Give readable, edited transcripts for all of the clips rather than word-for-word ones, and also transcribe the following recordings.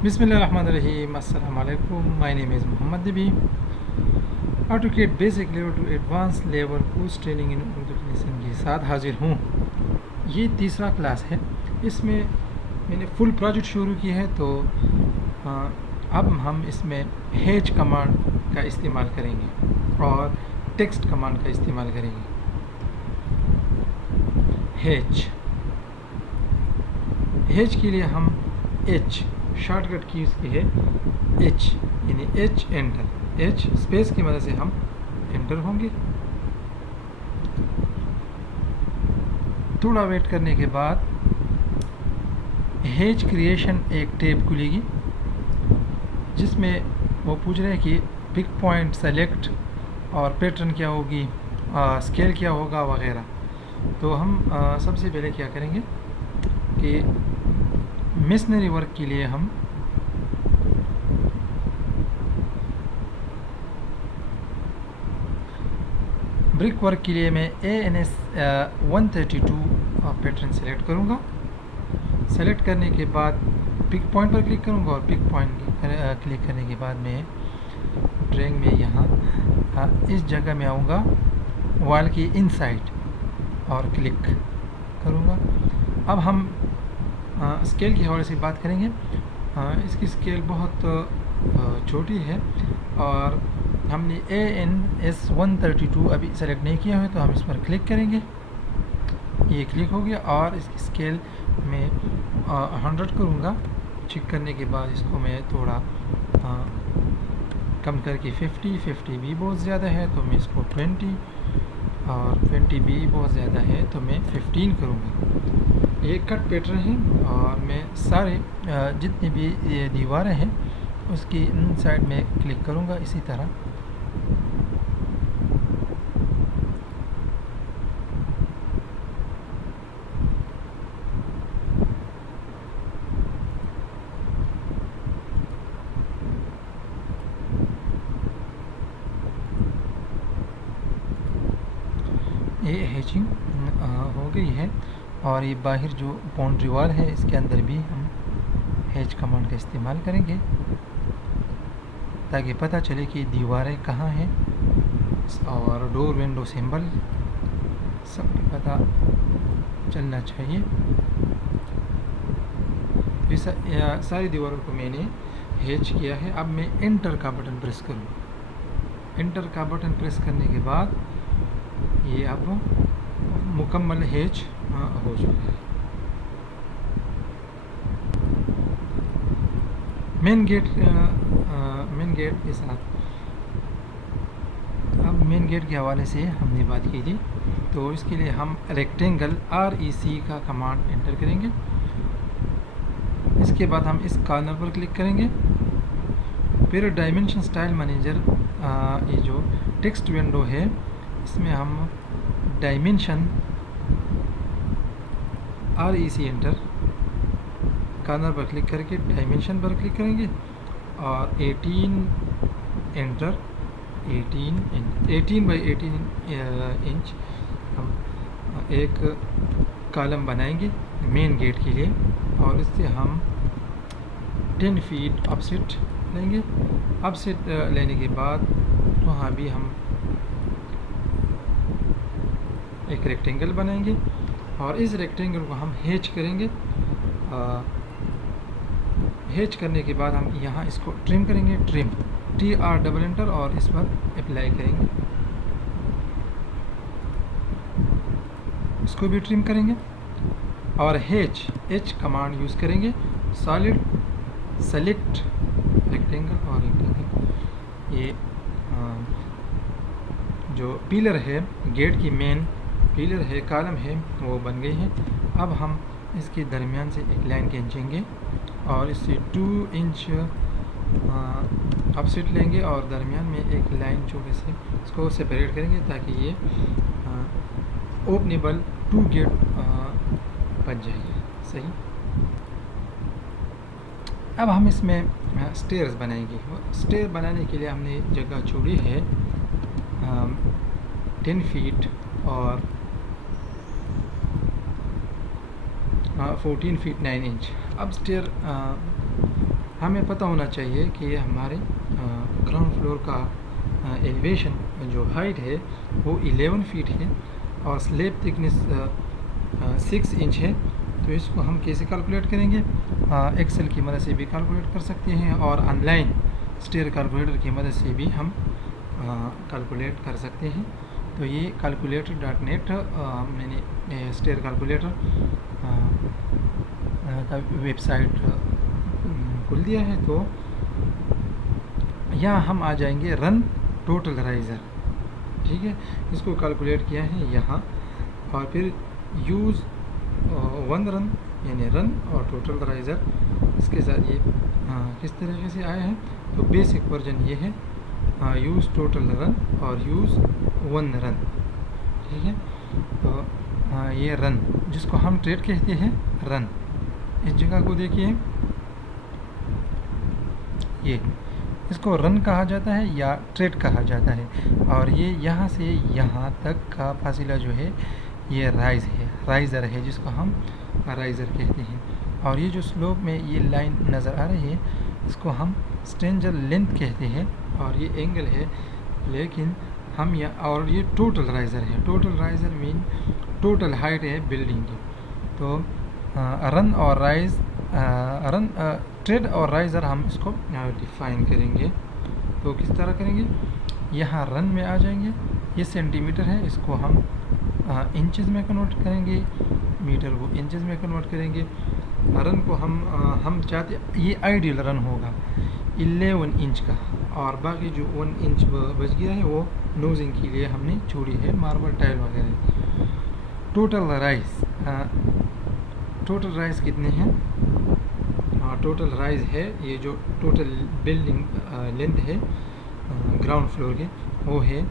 Bismillahirrahmanirrahim. Assalamu alaikum. My name is Muhammad Dibi. AutoCAD basic level to advance level course training in Urdu के lesson के साथ हाजिर हूँ। ये तीसरा क्लास है। इसमें मैंने फुल प्रोजेक्ट शुरू की है, तो अब हम इसमें हेज कमांड का इस्तेमाल करेंगे और टेक्स्ट कमांड का इस्तेमाल करेंगे। हेज के लिए हम एच शॉर्टकट की उसकी है एच, यानी एच एंटर, एच स्पेस की मदद से हम एंटर होंगे। थोड़ा वेट करने के बाद हेज क्रिएशन एक टैब खुलेगी जिसमें वो पूछ रहे हैं कि पिक पॉइंट सेलेक्ट और पैटर्न क्या होगी, स्केल क्या होगा वगैरह। तो हम सबसे पहले क्या करेंगे कि मिशनरी वर्क के लिए हम ब्रिक वर्क के लिए मैं ANS 132 पैटर्न सेलेक्ट करूँगा। सेलेक्ट करने के बाद पिक पॉइंट पर क्लिक करूँगा और पिक पॉइंट क्लिक करने के बाद मैं ड्राइंग में यहाँ इस जगह में आऊँगा वॉल की इनसाइड और क्लिक करूँगा। अब हम स्केल के हवाले से बात करेंगे। इसकी स्केल बहुत छोटी है और हमने ANS 132 अभी सेलेक्ट नहीं किया है, तो हम इस पर क्लिक करेंगे। ये क्लिक हो गया और इसकी स्केल में 100 करूँगा। चेक करने के बाद इसको मैं थोड़ा कम करके 50 भी बहुत ज़्यादा है तो मैं इसको 20 और 20 भी बहुत ज़्यादा है तो मैं 15 करूँगा। ये कट पैटर्न है और मैं सारे जितनी भी ये दीवारें हैं उसकी साइड में क्लिक करूँगा इसी तरह। ये हेचिंग हो गई है और ये बाहर जो बाउंड्री वॉल है इसके अंदर भी हम हेज कमांड का इस्तेमाल करेंगे ताकि पता चले कि दीवारें कहाँ हैं और डोर विंडो सिंबल सब पता चलना चाहिए। इस सारी दीवारों को मैंने हेज किया है। अब मैं एंटर का बटन प्रेस करूँ। एंटर का बटन प्रेस करने के बाद ये अब मुकम्मल हेज हो चुका है। मेन गेट के साथ अब मेन गेट के हवाले से हमने बात की थी, तो इसके लिए हम रेक्टेंगल REC का कमांड एंटर करेंगे। इसके बाद हम इस कॉर्नर पर क्लिक करेंगे। फिर डायमेंशन स्टाइल मैनेजर ये जो टेक्स्ट विंडो है इसमें हम डायमेंशन REC एंटर, कॉर्नर पर क्लिक करके डायमेंशन पर क्लिक करेंगे और 18 एंटर, 18 बाई 18 इंच हम एक कॉलम बनाएंगे मेन गेट के लिए और इससे हम 10 फीट ऑफसेट लेंगे। ऑफसेट लेने के बाद वहाँ भी हम एक रेक्टेंगल बनाएंगे और इस रेक्टेंगल को हम हेज करेंगे। हेज करने के बाद हम यहाँ इसको ट्रिम करेंगे, ट्रिम TR डबल एंटर और इस पर अप्लाई करेंगे। इसको भी ट्रिम करेंगे और H कमांड यूज़ करेंगे। सॉलिड सेलेक्ट रेक्टेंगल और रेक्टेंगल ये जो पिलर है गेट की मेन पिलर है कॉलम है वो बन गई है। अब हम इसके दरमियान से एक लाइन खींचेंगे और इससे 2 इंच ऑफसेट लेंगे और दरमियान में एक लाइन छोटे से इसको सेपरेट करेंगे ताकि ये ओपनेबल 2 गेट बन जाएगी। सही। अब हम इसमें स्टेयर्स बनाएंगे। स्टेयर बनाने के लिए हमने जगह छोड़ी है 10 फीट और 14 फीट 9 इंच। अब स्टेयर हमें पता होना चाहिए कि हमारे ग्राउंड फ्लोर का एलिवेशन जो हाइट है वो 11 फीट है और स्लेब थिकनेस 6 इंच है। तो इसको हम कैसे कैलकुलेट करेंगे? एक्सेल की मदद से भी कैलकुलेट कर सकते हैं और ऑनलाइन स्टेयर कैलकुलेटर की मदद से भी हम कैलकुलेट कर सकते हैं। तो ये calculator.net मैंने स्टेयर कैलकुलेटर का वेबसाइट खोल दिया है। तो यहाँ हम आ जाएंगे रन टोटल राइज़र, ठीक है, इसको कैलकुलेट किया है यहाँ, और फिर यूज़ वन रन यानी रन और टोटल राइज़र इसके साथ ये किस तरीके से आया है। तो बेसिक वर्जन ये है, यूज़ टोटल रन और यूज़ वन रन, ठीक है। तो ये रन जिसको हम ट्रेड कहते हैं रन, इस जगह को देखिए, ये इसको रन कहा जाता है या ट्रेड कहा जाता है। और ये यहाँ से यहाँ तक का फासिला जो है ये राइज़र है जिसको हम राइज़र कहते हैं। और ये जो स्लोप में ये लाइन नज़र आ रही है इसको हम स्ट्रेंजर लेंथ कहते हैं, और ये एंगल है, लेकिन हम और ये टोटल राइज़र है। Total riser mean total height है बिल्डिंग की। तो रन और राइज ट्रेड और राइज़र हम इसको डिफ़ाइन करेंगे। तो किस तरह करेंगे? यहाँ रन में आ जाएंगे, ये सेंटीमीटर है, इसको हम इंचेस में कन्वर्ट करेंगे, मीटर को इंचेस में कन्वर्ट करेंगे। रन को हम चाहते, ये आइडियल रन होगा 11 इंच का, और बाकी जो 1 इंच बच गया है वो नोजिंग के लिए हमने छोड़ी है, मार्बल टाइल वगैरह। टोटल राइज कितने हैं? टोटल राइज है, ये जो टोटल बिल्डिंग लेंथ है ग्राउंड फ्लोर के वो है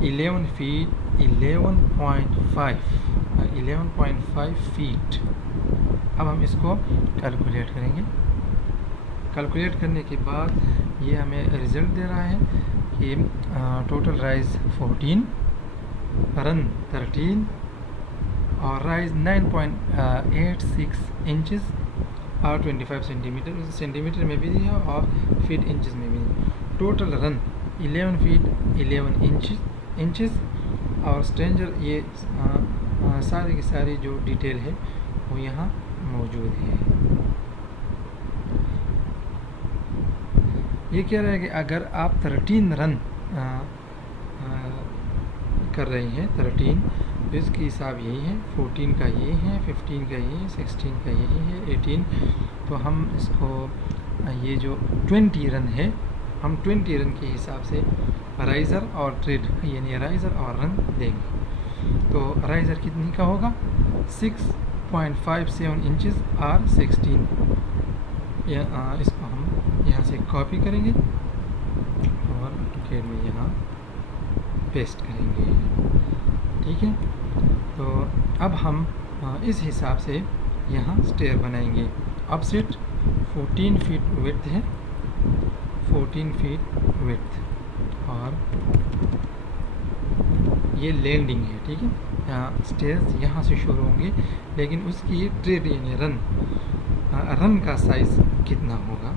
11 फीट 11.5 फीट। अब हम इसको कैलकुलेट करेंगे। कैलकुलेट करने के बाद ये हमें रिज़ल्ट दे रहा है कि टोटल राइज 14, रन 13 और राइज 9.86 इंचेस और 25 सेंटीमीटर, सेंटीमीटर में भी है और फीट इंचेस में भी। टोटल रन 11 फीट 11 इंचेस और स्ट्रेंजर, ये सारी की सारी जो डिटेल है वो यहाँ मौजूद है। ये कह रहा है कि अगर आप 13 रन कर रहे हैं 13, तो इसकी हिसाब यही है, 14 का ये है, 15 का ये है, 16 का यही है, 18। तो हम इसको ये जो 20 रन है हम 20 रन के हिसाब से राइज़र और ट्रेड यानी राइज़र और रन देंगे। तो राइज़र कितनी का होगा? 6.57 इंचेस और 16। इसको हम यहाँ से कॉपी करेंगे और ट्रेड में यहाँ पेस्ट करेंगे, ठीक है। तो अब हम इस हिसाब से यहाँ स्टेयर बनाएंगे। अपसेट 14 फीट विड्थ है, 14 फीट विड्थ, और ये लैंडिंग है, ठीक है। यहाँ स्टेयर्स यहाँ से शुरू होंगे, लेकिन उसकी ट्रेड यानी रन का साइज़ कितना होगा?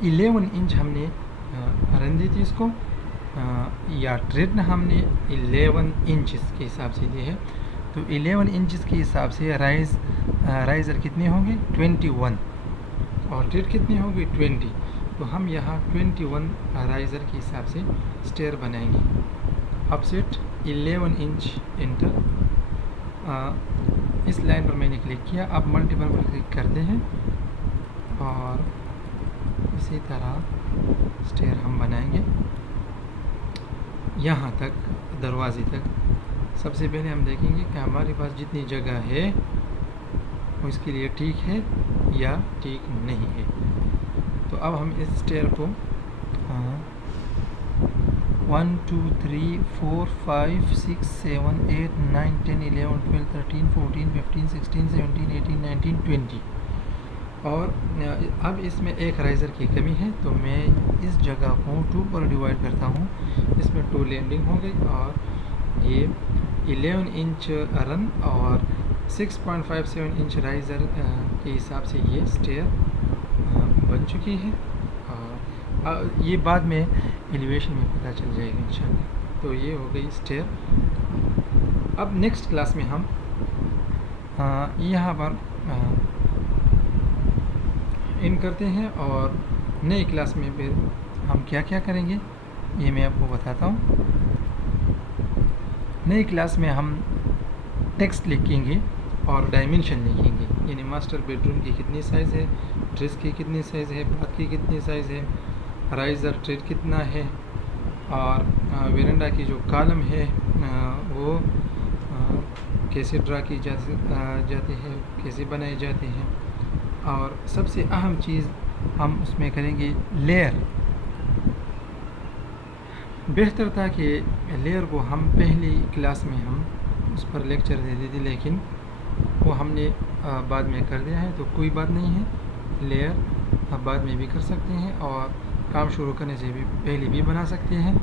uh, 11 इंच हमने रन दी थी इसको, या ट्रेड हमने 11 इंचेस के हिसाब से दी है। तो 11 इंचेस के हिसाब से राइज़र कितने होंगे? 21, और ट्रेड कितनी होगी? 20। तो हम यहाँ 21 राइज़र के हिसाब से स्टेयर बनाएंगे। अपसेट 11 इंच इंटर, इस लाइन पर मैंने क्लिक किया। अब मल्टीपल पर क्लिक करते हैं और इसी तरह स्टेयर हम बनाएंगे यहाँ तक, दरवाजे तक। सबसे पहले हम देखेंगे कि हमारे पास जितनी जगह है वो इसके लिए ठीक है या ठीक नहीं है। तो अब हम इस स्टेयर को 1 2 3 4 5 6 7 8 9 10 11 12 13 14 15 16 17 18 19 20, और अब इसमें एक राइज़र की कमी है। तो मैं इस जगह को 2 पर डिवाइड करता हूँ, इसमें 2 लैंडिंग हो गई और ये 11 इंच रन और 6.57 इंच राइज़र के हिसाब से ये स्टेयर बन चुकी है। ये बाद में एलिवेशन में पता चल जाएगा इंशाल्लाह। तो ये हो गई स्टेयर। अब नेक्स्ट क्लास में हम यहाँ पर इन करते हैं और नई क्लास में फिर हम क्या क्या करेंगे ये मैं आपको बताता हूँ। नई क्लास में हम टेक्स्ट लिखेंगे और डायमेंशन लिखेंगे, यानी मास्टर बेडरूम की कितनी साइज़ है, ड्रेस की कितनी साइज़ है, बाथ की कितनी साइज़ है, राइज़र ट्रेड कितना है, और वेरेंडा की जो कॉलम है वो कैसे ड्रा की जाती है, कैसे बनाए जाते हैं। और सबसे अहम चीज़ हम उसमें करेंगे लेयर। बेहतर था कि लेयर को हम पहली क्लास में हम उस पर लेक्चर दे देते, लेकिन वो हमने बाद में कर दिया है, तो कोई बात नहीं है। लेयर अब बाद में भी कर सकते हैं और काम शुरू करने से भी पहले भी बना सकते हैं।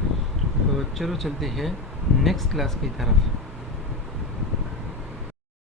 तो चलो चलते हैं नेक्स्ट क्लास की तरफ।